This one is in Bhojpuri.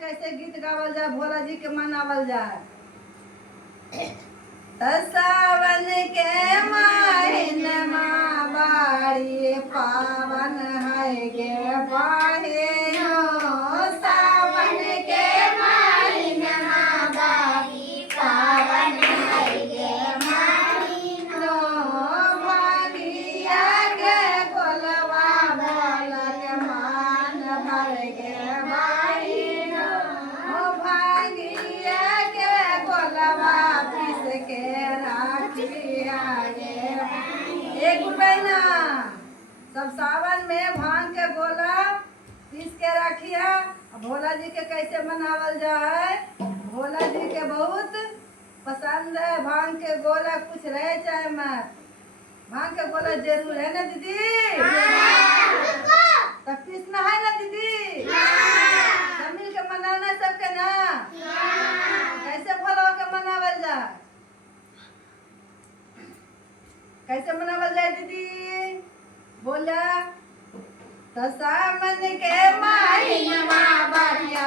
कैसे गीत गावल जाए, भोला जी के मनावल जाए। सावन के महीनमा बाड़ी पावन है गे बहिनो, सावन के महीनमा बाड़ी पावन है गे बहिनो, भागिया के गोलवा बोल के मान भर गे बहिनो, भागिया के गोलवा पीस के राखिया गे। एक बहना सब सावन में भांग के गोला पीस के रखिया। भोला जी के कैसे मनावल जाए, भोला जी के बहुत पसंद है भांग के गोला, कुछ रहे चाहे मत, भांग के गोला जरूर है ना दीदी। तब पीसना है ना दीदी, सब मिल के मनाना सबके ना। कैसे भोला के मनावल जाए, कैसे मनावल जाए दीदी बोला। तो सावन के महीनमा बारिया